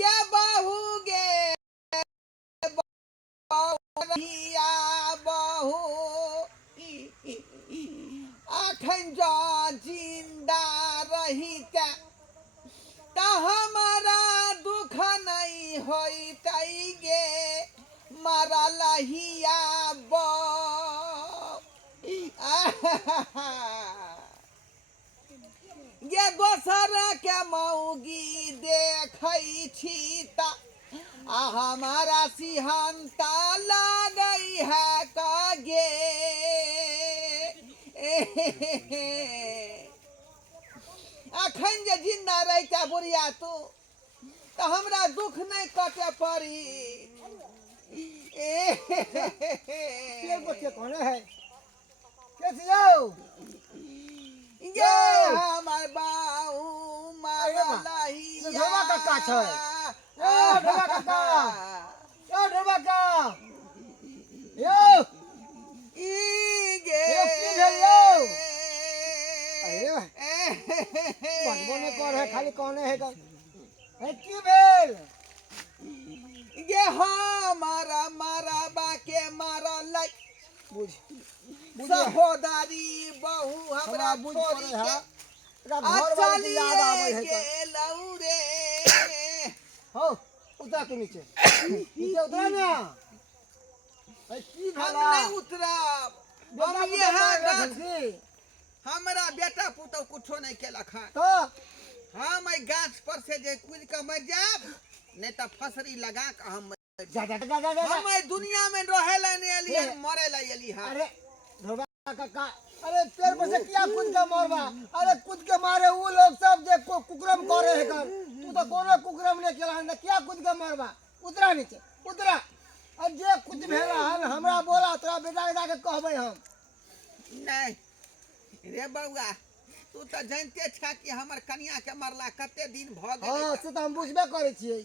गे बहू गे हिया बहू अखन जो जिंदा रही त हमारा दुख नहीं होई गे मरल हिया गे दोसर के मौगी देखै छी त हमारा सिहनता लगई है कगे अखन जे जिंदा रहता बुढ़िया तू तो हमरा दुख नहीं कटे पड़ी। कौन है कैसे जाओ ये हमर बाऊ मारलही ढोबा काका छै ढोबा काका ढोबा का यो ई गे की भेल यो अरे बनबो कर है खाली कौन है की भेल ये हमारा मारबा के मारल बुझ सहोदरी बहू हमरा छोड़ी के चली याद आवे है गेलौ रे हो उतर तू नीचे नीचे उतर ना की हम भला नहीं उतरब हम यहाँ हमरा बेटा पुतौ कुछो नहीं केलक है तो हम ए गाछ पर से जे कूद के मर जाब नहीं तो फसरी लगा के हम जा जा जा जा हम ए दुनिया में रहे ला नहीं एलिए मरे ला एली हां। अरे ढोबा काका अरे पेड़ पर से किया कूद के मारबा अरे कूद के मारे वो लोग सब जे कुकरम करे है कर तू तो कोनो कुकरम नहीं केला है क्या कूद के मारबा उतरा नीचे उतरा अब जे कुछ भेला हन हमरा बोला तोरा बेटा के जाके कहबै हम नहीं रे बउआ तू तो जानते छ कि हमर कन्या के मरला कते दिन भ गेल। हां से तो हम बुझबे करे छियै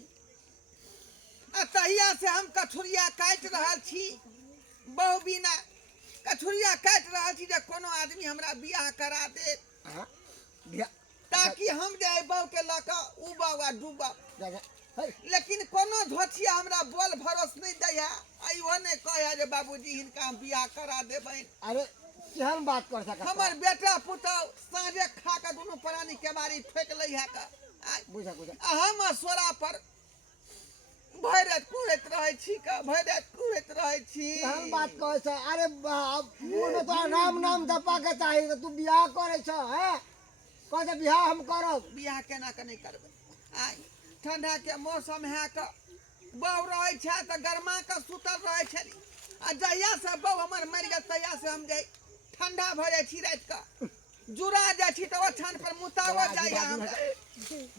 आ तहिया से हम कछुरिया काट रहल छी बहु बिना कछुरिया काट रहल छी जे कोनो आदमी हमरा बियाह करा दे हां ताकि हम जाए बहु के लका उ बाबा डूबा जा जा लेकिन कोनो झोटिया हमरा बोल भरोस नहीं दैया आइयो ने कहे जे बाबूजी हिनका हम बियाह करा देबै। अरे केहन बात कर सकत हमर बेटा पुतौ साँझे खा के दोनों प्राणी के मारी ठोक लै है का बुझा बुझा हम सोरा पर भैरत कुरत रहे छी का भैरत कुरत रहे छी केहन बात कहै छ अरे मुंह में तो राम नाम जपा के चाही तो तू बियाह करे छ हैं कह बियाह हम करब बियाह केना के नहीं करबै आई ठंडा के मौसम है का बहु रहे छ त गरमा के सुतल रहे छली आ जहिया से बहु हमर मर गेल तहिया से हम जाय ठंडा भ जाय छी रात का जुरा जाय छी त ओछान पर मुतावा जाय हम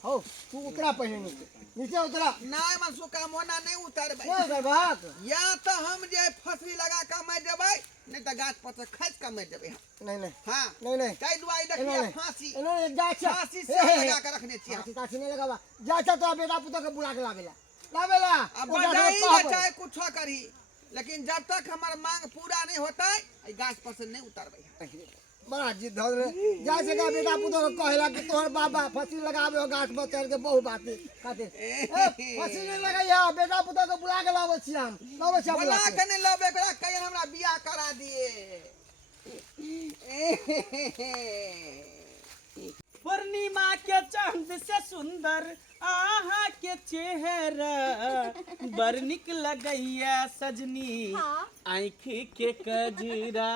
हो तू उतरा पहले नीचे नीचे उतरा नहीं मनसु का मोना नहीं उतरबै ओ गए बात या तो हम जे फसरी लगा के मर जेबै नहीं तो गाछ पर से खस के मर जेबै नहीं नहीं हां नहीं नहीं कई दुआई देखिए फांसी इन्होंने जा छ फांसी से लगा के रखने छी फांसी तासी नहीं लगावा जा छ तो बेटा पुतो के बुला के लावेला अब बजाई चाहे कुछ करी लेकिन जब तक हमार मांग पूरा नहीं होता है गाछ पर से नहीं उतरबै बड़ा जिद हो रे जा से का बेटा पुतो के कहला कि तोहर बाबा फांसी लगावे हो गाछ पर चढ़ के बहु बात खातिर फांसी नहीं लगाइया बेटा पुतो के बुला के लावे छी हम लावे छी बुला के नहीं लावे एकरा कहिन हमरा बियाह करा दिए। पूर्णिमा के चांद से सुंदर आहा के चेहरा बड़ निक लगैया सजनी आँख के कजरा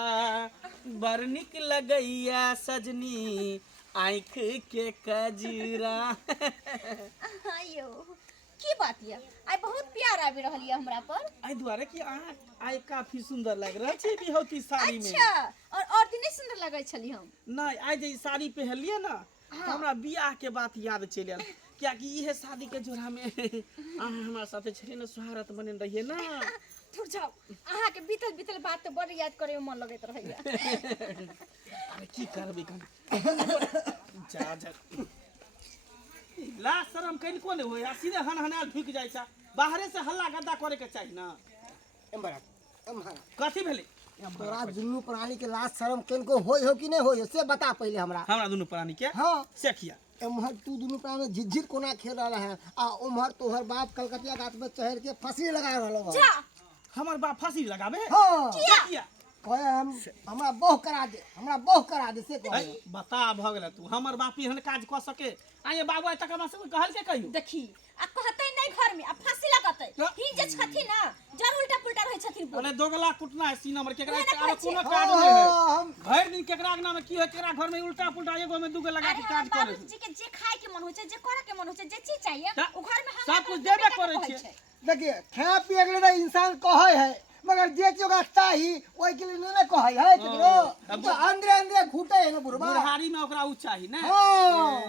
बड़ निक लगैया सजनी आँख के कजरा। आयो की बात ये आई बहुत प्यार आबि रहल ये हमरा पर आई द्वारे कि अहाँ आई काफी सुंदर लग रहा छे बिहौती साड़ी में। अच्छा और दिन नहीं सुंदर लगे छली हम नहीं आई जे साड़ी पहनलिए ना हमरा बियाह के बात याद चल आयल क्या कि यह शादी के जोड़ा में हमारे साथ छे ना सुहारत बने रहिए ना दूर जाओ अहाँ के बीतल बीतल बात तो बड़ याद करे में मन लगत रहैया अरे की करबे कन जा जा ला शरम कइन कोने होय आ सीधे हनहनाल ढुक जाय छा बाहरे से हल्ला गद्दा करे के चाहि ना एम्हर कथी भेले तोरा दुनू प्राणी के लाज शर्म किनको होय हो कि नहीं होय से बता पहले हमरा हमरा दुनू प्राणी के हाँ से किया एम्हर तू दुनू प्राणी झिझिर कोना खेल रहा है आ उम्हर तोहर बाप कलकतिया गाछ में चढ़ के फांसी लगा रहलो बा जा हमर बाप फांसी लगाबे हाँ से किया कहे हमरा बहु करा दे से कहे बता भ गेल तू हमर बाप एहन काज क सके आये बाबू तक हमरा से कहल के कहियो देखी आ कहतै नहीं घर में आ फांसी लगतै ही जे छथि ना जर उल्टा पुल्टा रहै छथिन बोल ओने दोगला कुटना है सी नंबर केकरा ओहे ना आरो कहै कोनो छै। काज नहीं है हम भर दिन केकरा के नाम की होय केकरा घर में उल्टा पुल्टा एगो में दूगो लगा के काज करे बाबूजी के जे खाए के मन होय छै जे करे के मन होय छै जे चीज चाहिए ता- ओ घर में हम सब कुछ देबे करे छै। देखिए खाए पिए के लिए इंसान कहे है मगर जे चीज ओकरा चाही ओइ के लिए नहीं कहे है केकरो तो अंदरे अंदरे घुटे है ना बुढ़वा बुढ़ारी में ओकरा उ चाही ना हाँ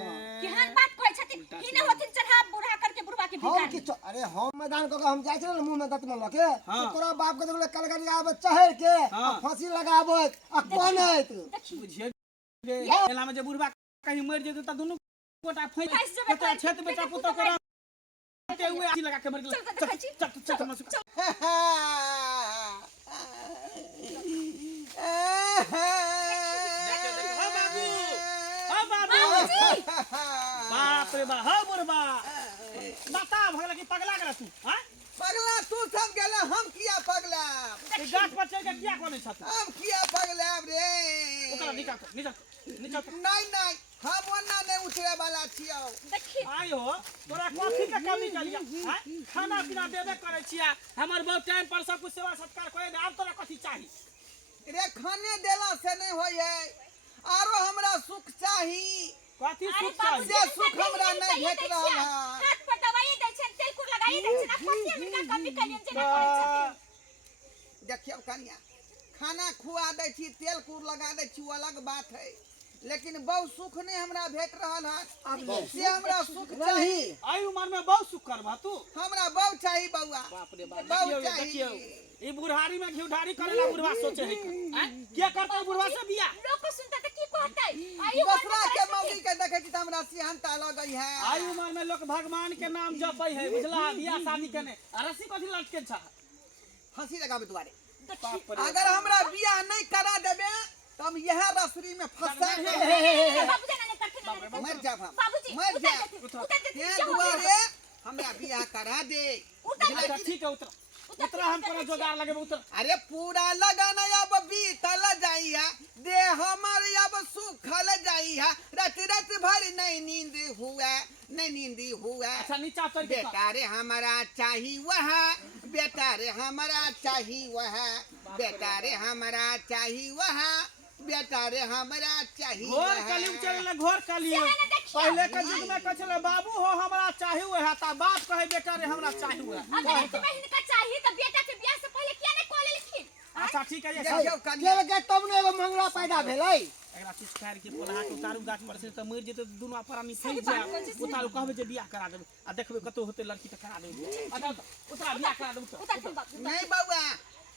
केहन बात कहै छथिन ही ने होथिन चढ़ा बूढ़ा करके बुढ़वा के हम भिखारी किछो अरे हम मैदान को हम जाय छल मुंह में दत में लके हाँ। तो तोरा बाप के देखले कलकतिया आबे चढ़ के हाँ। आ फांसी लगाबत आ कोनैत देखी बुझिए एला में जे बुढ़वा कहीं मर जेते त दुनु गोटा फंस फंस जेबे केकरा छत बेटा पुतो करा के हुए आसी लगा के मर गेल चल के देखै छी। चल चल मसु हां बाबू बाबूजी बाप रे बा हां बुढ़वा बता भगला की पगला करा तू हां पगला तू सब गेले हम किया पगला ए गाछ पर चढ़ के किया कोने छत हम किया पगला रे उतर निकल नहीं हम ओना नहीं उतरे वाला छियो देखी आयो तोरा कॉफी के कमी कलिया हां खाना पीना देबे करे छिया हमर बहुत टाइम पर सब कुछ सेवा सत्कार करे दे अब तोरा कथि चाही रे खाने देला से नहीं होय है आरो हमरा सुख चाही कथि अरे सुख बाबूजी चाही जे सुख हमरा नहीं भेट रहल है हाथ पर दवाई दै छै तेल कुर लगाई दै छै ना कथि हमरा कमी कलियन जे ना करै छथिन देखियो कन्या खाना खुआ दै छी तेल कूर लगा दै छी वो अलग बात है लेकिन बहु सुख नहीं हमरा भेट रहल है से हमरा सुख चाही आई उमर में बहुत सुख करबा तू हमरा बहु चाही बउआ बाप रे बाप बहु देखियो चाही ई बुढ़ारी में घिउढारी करेला बुढ़वा सोचे है हैं के करतै बुढ़वा से बिया लोग को सुनता त की कहतै आयु दूसरा के मौगी के देखे छी त हमरा सिहनता लगई है आई उमर में लोग भगवान के नाम जपै है बुझला बियाह शादी केने अरसी कथि लटके छ फांसी लगाबे दुआरे बाप रे अगर हमरा बियाह नहीं करा देबे तो हम यह रसरी में फंसा बाबूजी ना करथिन मर जाब हम बाबूजी मर उतर जाब जेथिन उतर जेथिन ते दुआरे हमरा बियाह करा दे अच्छा ठीक है उतर हम कोनो जोगार लगे उतर अरे पूरा लगन अब बीतल जाइया दे हमर अब सुखल जाइया रात भर नहीं नींद हुआ अच्छा नीचा उतर के बेटा रे हमारा चाही वहाँ बेटा रे हमारा चाही वहाँ बेटा रे हमारा चाही वहाँ बेटा रे हमारा चाही घोर कलियुग चले घोर कलियुग पहले के युग में कछले बाबू हो हमरा चाही हुआ ता बाप कहे बेटा रे हमरा चाही हुआ अगर इस बहन का चाहिए तो बेटा के ब्याह से पहले क्या नहीं कॉल लिखी अच्छा ठीक है ये देखियो कन्या के तब ने एगो मंगला पैदा भेलै एकरा किछ खार के पोलहा के उतारू गाछ पर से त मर जेते दुनु प्राणी फैल जा उतारू कहबे जे बियाह करा देबे आ देखबे कतो होते लड़की त करा देबे अच्छा उतरा बियाह करा देबे उतर तुम बाबू नहीं बउआ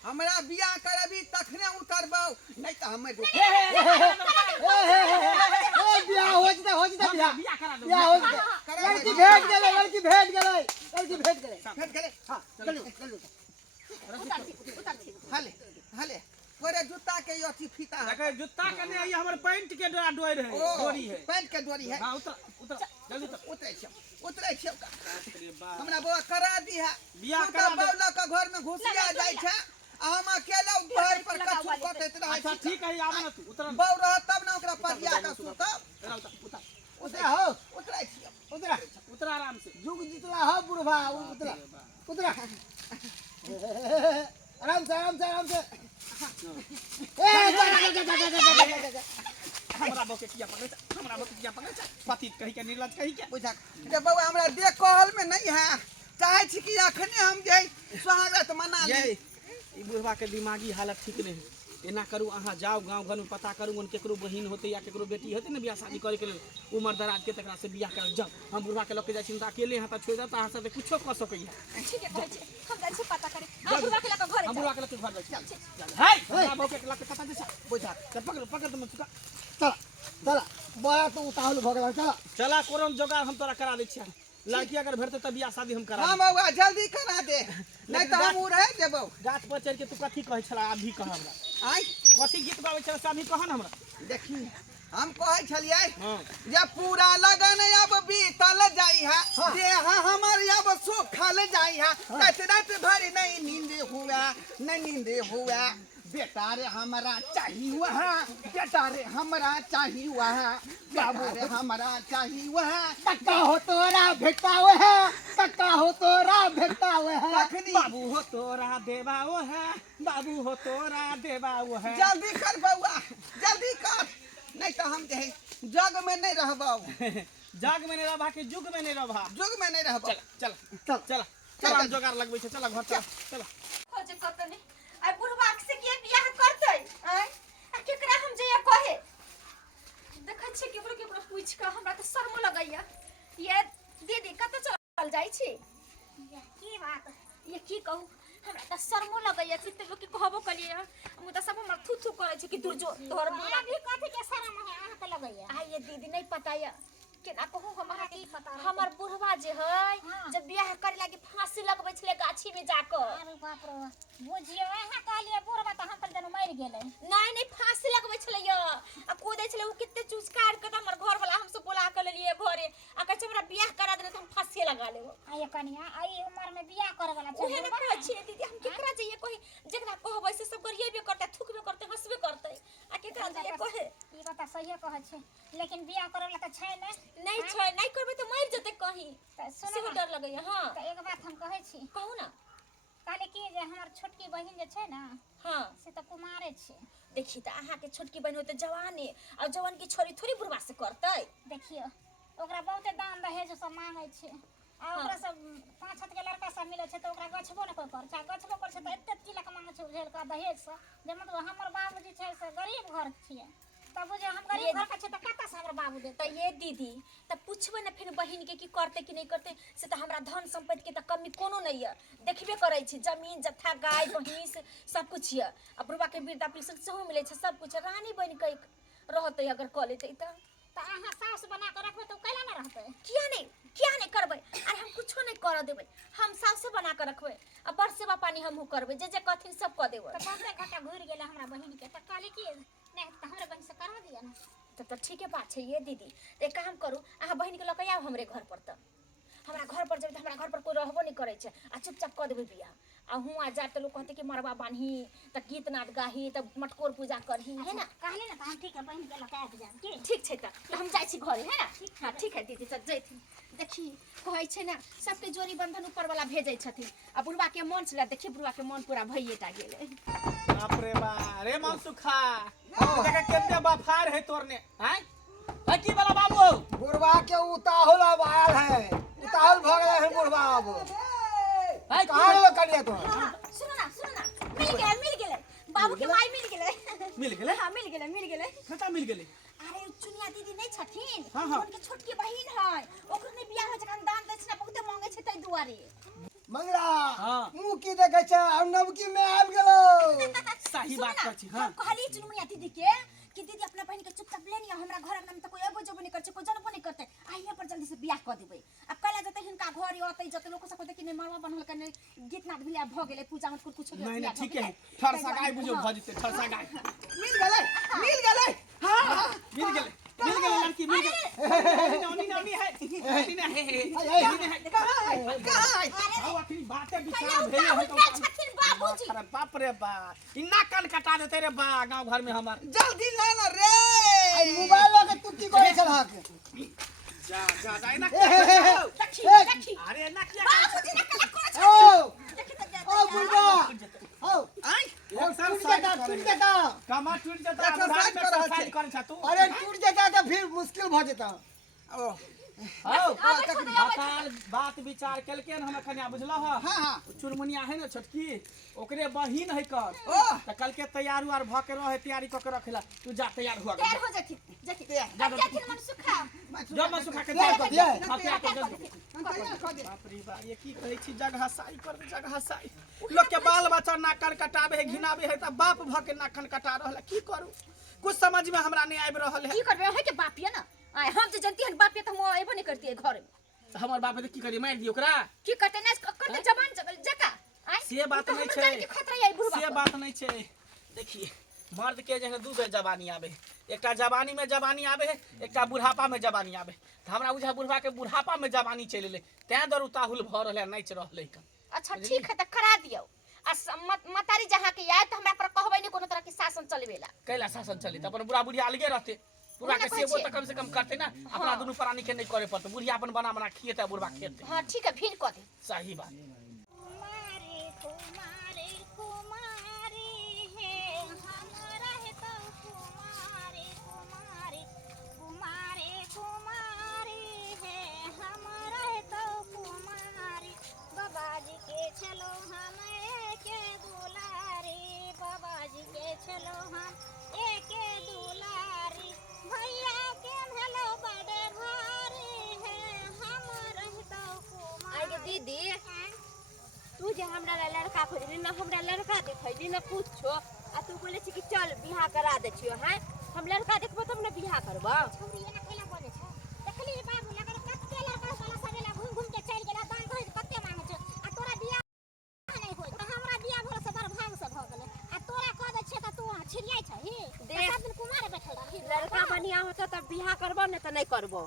हमरा बियाह करबी तखने उतरबौ नहीं तो हमें बियाह हो जते बियाह बियाह करा देबे बियाह हो जते लड़की भेट गेलै फेर करे हां चलू उतर हले हले तोरे जूता के अथी फीता है देखे जूता के नहीं हमर पैंट के डोरी है डोरी है पैंट के डोरी है हां उतर जल्दी उतरे छियो अरे बाप हमरा बउआ करा दी है बियाह तू करा तो दे। बउला के घर में घुसिया जाय छै आ हम अकेले घर पर कछु कटैत रहै अच्छा छी ठीक है आब ना तू उतर बउ रह तब ना ओकरा परिया के सुतब उतर उतरा हो उतरे छियो उतरा उतर आराम से जुग जितला हो बुढ़वा उतरा आराम से हमरा बके किया पकड़ पति कहि के निर्लज कहि के बुझा जे बउआ हमरा देख कहल में नहीं है चाहे छी कि अखने हम जाई स्वागत मना ये ली ई बुढ़वा के दिमागी हालत ठीक नहीं है एना करू अहाँ जाओ गांव घर में पता करू उन केकरो बहिन होते या केकरो बेटी होते ना बियाह शादी करे के लेल उमर दराज के तकरा से बियाह कर जाओ हम बुढ़वा के लके जाय छी त अकेले हाथ छोड़ दे त अहाँ से कुछो क सकैया ठीक है कहै छै हम जाइ छी पता करे आ बुढ़वा के लक घर हम बुढ़वा के लगे घर बैठ चल हाय बाबू के लगे कता दे बुझा पकड़ पकड़ तुम चुका चला चला बड़ा तो उतावल भगला चला चला कोरम जोगार हम तोरा करा दै छियै लड़की अगर भेटते तब बियाह शादी हम करा हाँ बउआ जल्दी करा दे नहीं तो हम उड़े देबो गाछ पर चढ़ के तू कथी कहै छला अभी कह हमरा आई कथी गीत गाबै छला से अभी कह न हमरा देखी हम कहै छलियै हां जब पूरा लगन अब बीतल जाई है देह हमर अब सुखल जाई है रात भर नहीं नींद हुआ नहीं नींद हुआ बेटा रे हमरा चाहिए वहाँ बेटा रे हमरा चाहिए वहाँ बाबू रे हमरा चाहिए वहाँ कक्का हो तोरा भेटावे है कक्का हो तोरा भेटावे है बाबू हो तोरा देवाओ है बाबू हो तोरा देवाओ है जल्दी कर बउआ जल्दी कर नहीं तो हम जे जग में नहीं रहबो जग में नहीं रहबा के जुग में नहीं रहबा जुग में नहीं रहबो चल चल चल चल हम जोगार लगबै छै चल घर चल चल खोजे कतनी आई बुढ़वा से के बियाह करतै आय आ केकरा हम जे कहे देखै छी केकरो पूछ के हमरा त शर्म लगैया ये दीदी कत चल जाई छी की बात ये की कहू हमरा त शर्म लगैया छी त लोग के कहबो कलिए हम त सब हमर थू थू करे छी कि दूर जो तोहर बुढ़वा भी कथि के शर्म है अहाँ त लगैया आ ये दीदी नहीं पता या केना कहू हमरा की पता हमर बुढ़वा जे है जब बियाह करे लागी फांसी लगबै छले गाछी में जाकर अरे बाप रे बुझियो एहा कहलिए बुढ़वा त हम पर जन मर गेलै नहीं फांसी लगबै छले य आ कूदै छले उ कित्ते चुचकार के हमर घर वाला हमसे बोला के लेलिए घरे आ कहै छै हमरा बियाह करा देने त हम फांसी लगा लेबो आये कनिया आई उम्र में बियाह करे वाला छै ओहे न कहै छी दीदी हम केकरा जइए कहि जेकरा कहबै से सब करिएबे करतै थुकबे करतै हंसबे करतै आ केकरा जइए कहे ई बात सही कहै छै लेकिन बियाह करे वाला त छै नहीं छै नहीं करबै त मर जतै कहीं त से डर लगैया हां त एक बात हम कहै छी कहू ना कहले कि जे हमर छोटकी बहिन जे छै ना हां से त कुमारे छै देखी त अहाँ के छोटकी बहन होते जवाने और जवान की छोरी थोड़ी बुढ़वा से करतै देखियो ओकरा बहुते दाम दहेज सब मांगे छै आ ओकरा सब 5-7 के लड़का सब मिले छै त ओकरा गछबो न कोइ कर छै गछबो कर छै त एते तिलक मांगे छै उझेल का दहेज से जे मतलब हमर बाबूजी छै से गरीब घर छिए तब बुझे हम गरीब घर के छै त कत्ता से हमर बाबू दे त ये दीदी त पूछबे न फिर बहिन के की करते कि नहीं करते से त हमरा धन संपत्ति के त कमी कोनो नहीं है देखबे करै छी जमीन जत्था गाय भैंस सब कुछ है आ बुढ़वा के वृद्धा पेंशन सेहो मिले छै सब कुछ रानी बन के रहते अगर क लेते त अहाँ सास बना के रखबै त कैला न रहतै किया नहीं करबै अरे हम कुछो नहीं कर देबै हम सासे बना के रखबै आ बड़ सेवा पानी हमहू करबै जे कथिन सब क देबै त बहुते घटा घुर गेलै हमरा बहिन के त कहले कि नहीं त हमरा बहिन से करवा दिया ना तो ठीक है बात है ये दीदी एक काम करू अहाँ बहिन के लके आउ हमरे घर पर त हमरा घर पर जेबै त हमरा घर पर कोई रहबो नहीं करे छै आ चुपचाप क देबै बियाह आ हूँ आ जाए त लोग कहते कि मरवा बान्ही त गीत नाद गाही त मटकोर पूजा करही है ना कहले ना त हम ठीक है बहिन के लके आबि जाब की ठीक छै त हम जाइ छी घरे है ना हां ठीक है दीदी सब जैथिन देखी कहै छै ना सबके जोड़ी बंधन ऊपर वाला भेजै छथिन आ बुढ़वा के मन छला देखी बुढ़वा के मन पूरा भइएटा गेलै बाप रे बा रे मन सुखा देखा केते वफार है तोरने हैं है की वाला बाबू बुढ़वा के उताहुल अब आयल है उताहुल भ गेलै है बुढ़वा अब है कहाँ लो कनिया तो सुनो ना मिल गेलै बाबू के माई मिल गेलै हां मिल गेलै कता मिल गेलै अरे चुनिया दीदी नहीं छथिन हाँ। उनके छोटकी बहिन है ओकर ने बियाह हो जखन दान दक्षिणा बहुते मांगे छै तै दुआरे मंगला हाँ। मुंह की देखे छै और नवकी में आबि गेलो सही बात कहै छी हां हम कहली चुनिया दीदी के कि दीदी अपना बहिन के चुपचाप ले लिया हमरा घर में त कोई एबो जबो नहीं कर छै कोई जनबो नहीं करते आइए पर जल्दी से बियाह कर देबै अब कला जते हिनका घर होतै जते लोग सब देखि नहीं मरवा बनल के नहीं गीत नाद बियाह भ गेलै पूजा में कुछ नहीं ठीक है ठरसा गाय बुझो भ जते ठरसा गाय मिल गेलै हां मिल गेलै लड़की मिल गेलै नौनी है कहाँ आओ अखनी बाते विचार कला भेले है उठा छथिन बाबूजी अरे बाप रे बा इन्ना कान कटा देते रे बा गांव घर में हमार जल्दी लाना रे मोबाइल के तुकी करे छलहक जा जाए ना देखी अरे ना किया बाबूजी ने कला कर ओ देखि त ओ बुढ़वा ओ आई टूट जाता कमा टूट जाता एक्सरसाइज कर रहल छै। करे छ तू अरे टूट जाता तो फिर मुश्किल भ जेता ओ बात विचार केलके हम एखन बुझलह हाँ हाँ चुरमुनिया है ना छोटकी ओकरे बहिन है कर ओह त कल के तैयार हुआर भ के रहे तैयारी क के रखेला तू जा तैयार हुआ तैयार हो जाती मन सुखा जब मैं सुखा के दिया, दे दिया। हां तैयार कर दे तैयार कर दे बाप रे बा ये की कहै छी जगह साई कर दे जगह साई लोग के बाल बच्चा नाक कान कटाबे है घिनाबे है त बाप भ के नाक कान कटा रहल की करू कुछ समझ में हमरा नहीं आबि रहल है की करबे है के बापिया ना आय हम तो जानती हन बापिया तो हम एबो नहीं करती है घर में हमर बाप की करी मार दियो ओकरा की करते ना करते जबान जका आय से बात नहीं छै छै खतरा है बुढ़वा से बात नहीं छै देखिए मर्द के जे दू बेर जवानी आवे एकटा जवानी में जवानी आवे एकटा बुढ़ापा में जवानी आवे त हमरा बुझा बुढ़वा के बुढ़ापा में जवानी चलि ले तै दर उताहुल भ रहले नाच रहले का अच्छा ठीक है त करा दियो आ मतारी जहां के याद त हमरा पर कहबै नहीं कोनो तरह के शासन चलबेला कैला शासन चली त अपन बुढ़ा बुढ़िया अलगे रहते बुढ़ा के सेवो त कम से कम करते ना अपना दुनु प्राणी के नहीं करे पड़ते बुढ़िया अपन बना बना खिएते बुढ़वा खेते हां ठीक है फिर कह दे सही बात कुमारी कुमारी है हमरा है तो कुमारी कुमारी कुमारी कुमारी है हमरा है तो कुमारी बाबाजी के चलो हम के दुलारी बाबाजी के चलो हम एक दुलारी भैया के भेलो बड़े भारी है हमरा है तो कुमारी आगे दीदी तू जे हमरा लड़का खोजली ना हमरा लड़का देखैली ना पूछो आ तू बोले छी कि चल बियाह करा दे छियो हैं हम लड़का देखबो तब ना बियाह करबो छौरी एना केला बोले छ देखली बाबू लगे कते लड़का साला सवेला घूम घूम के चल गेला दान कहि कते मांगे छ आ तोरा बियाह नहीं होय त हमरा बियाह भोला से बड़ भाग से भ गेले आ तोरा कह दे छ त तू छिड़ियाई छही सब दिन कुमारे बैठल रही लड़का बढ़िया होता तब बियाह करबो ना त नहीं करबो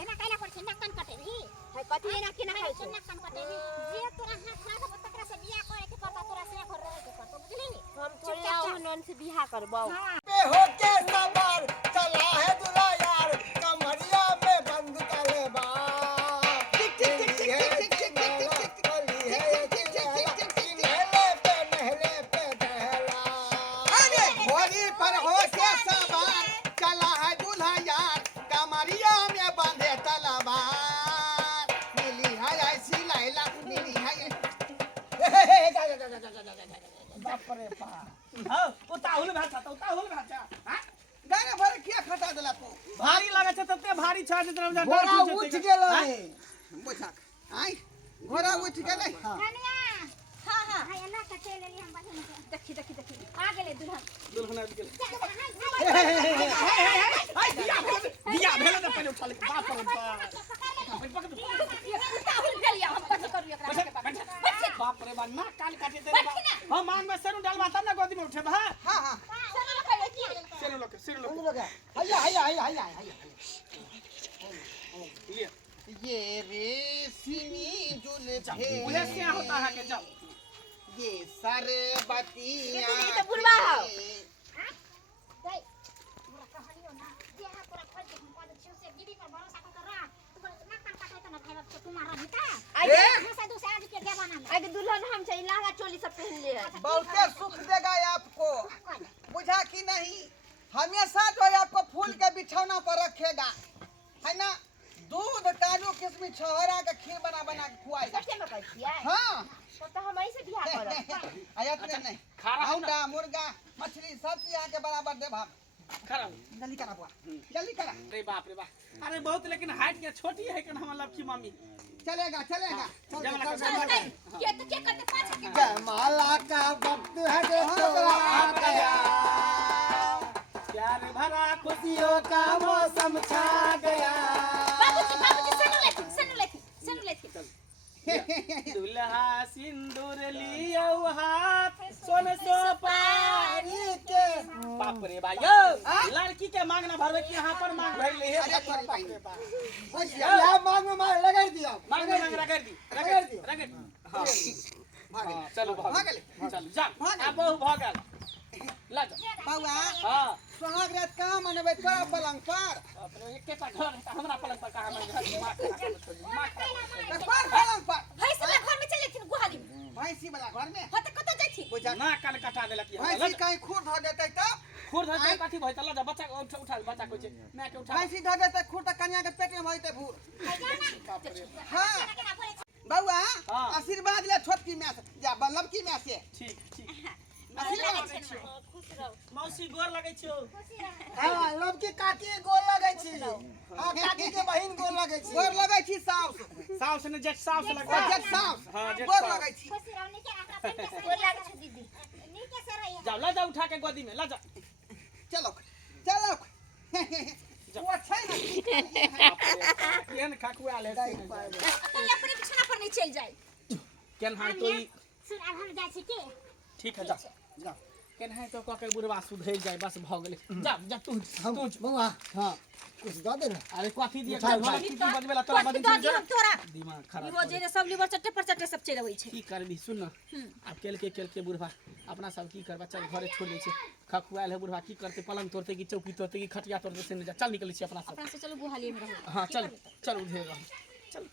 एना कैला पर छ नक्कन कटेली है कथी एना केना कहै छै नक्कन कटेली जे तोरा हाथ खड़ा हो तकरा से बियाह करे के पड़ता तोरा से घर रहे के पड़ता बुझली नी हम तोरा ओहन से बियाह करबो पे होके सवार चला है दूल्हा यार कमरिया में बंद तलवार टिक टिक टिक टिक टिक टिक टिक टिक नहले पे दहला अरे घोड़ी पर होके सवार चला है दूल्हा यार कमरिया में बांधे तलवार नीली है ऐसी लैला नीली है बाप रे बाप हां उताहुल भाषा हां गाना भर किया खटा देला तू भारी लागे छ तते भारी छ जे तरह घोड़ा उठ गेलै बोझा आई घोड़ा उठ गेलै कन्या हां हां हाय एना कटे लेली हम बहिन के देखी आ गेले दुल्हन दुल्हन आबि गेल हाय दिया भेल त पहिले उठा ले बाप रे बाप ताहुल गलिया हम कथि करू एकरा के बाप बाप रे बाप ना कान काटे दे हम मांग में सेनु डालबा तब ना गोदी में उठे बा हां हां चलो कहे की सेनु लोग हैया लिए ये रेशमी जुल्फे उले से होता है के जाओ ये सरबतिया ये तो बुढ़वा हो। दई हमरा कहलियो ना जे हा तोरा खोज के हम कह दे से दीदी पर भरोसा कर रहा तू नक्कन कटे त ना भाई बाप कुमार रहिता आगे हंसा दूसरे आज के जमाना में आगे दुल्हन हम चाहिए लहंगा चोली सब पहन ले है बहुते सुख देगा ये आपको बुझा कि नहीं हमेशा जो है आपको फूल के बिछौना पर रखेगा है ना दूध काजू किशमिश छोहरा का खीर बना बना के खुआएगा सच्चे में कहती है हाँ तो हम ऐसे बियाह करब आयत में नहीं खा रहा हूं ना अंडा मुर्गा मछली सब चीज यहाँ के बराबर दे भाग खरा जल्दी करा बुआ जल्दी करा अरे बाप रे बाप अरे बहुत लेकिन हाइट के छोटी है कि हम लड़की मम्मी चलेगा चलेगा ये तो क्या करते पाछा के जयमाला का वक्त है देखो आ गया प्यार भरा खुशियों का मौसम छा गया बाबूजी सुन लेती दुल्हा सिंदूर लियो हाथ सोन सोपारी के बाप रे भाइयो लड़की के मांग ना भरवे कि यहाँ पर मांग भर ले अरे बाप रे बाप यहाँ मांग में मार लगा दिया मांग में रगड़ दी भाग चलो भाग ले चलो जा अब बहु भागल ला जा बाबा हां सुहाग रात कहाँ मनबे तोरा पलंग पर बाप रे एकेटा घर है हमरा पलंग पर कहां मन घर मां तो पर पलंग पर भैंस वाला घर में चले थी गुहाली में भैंसी वाला घर में हो तो कत जाई थी बुझा ना कान कटा देला कि भैंसी कहीं खूर धो देते तो खुर धर के काठी भई तला जा बच्चा उठा उठा बच्चा कहै छै मैं के उठा भैंसी धऽ देतै खुर तऽ कन्या के पेट में भइतै भूर हाँ बउआ हाँ। आशीर्वाद ले छोटकी माँ से जा बल्लभ की माँ से ठीक ठीक आशीर्वाद खुश रहो मौसी गोर लगै छियो खुशी रहो हाँ लड़की काकी गोर लगै छी हाँ काकी के बहिन गोर लगै छी गोर लगै छी साउस साउस ने जेठ साउस और लगै जेठ साउस हाँ, जेठ गोर साउस। लगै छी खुशी रहो नीचे हमरा पेट से गोर लागै छै दीदी नीचे से रही जा ला जा उठा के गोदी में ला जा चलो चलो वो छै ना केन खाकुआ ले अकेले अपने बिछौना पर नहीं चल जाए केन हां तो सुन अब हम जाइ छी के ठीक है जा जा केन है तो कके बुढ़वा सुधर जाए बस भ गेले जा जा तू हम तू बउआ हां कुछ दऽ दे ना अरे कॉफी दिए उठा, उठा। की बजबेला तोरा बजै दादी हम तोरा दिमाग खराब वो जे सब लीवर चट्टे पर चट्टे सब चल छै की करबी सुन न अब केल के बुढ़वा अपना सब की कर बच्चा घरे छोड़ दे छै खखुआल है बुढ़वा की करते पलंग तोड़ते की चौकी तोड़ते की खटिया तोड़ते से नहीं जा चल निकल छी अपना सब अपना से चलो गुहाली में रहो हां चल चल उधर रह चल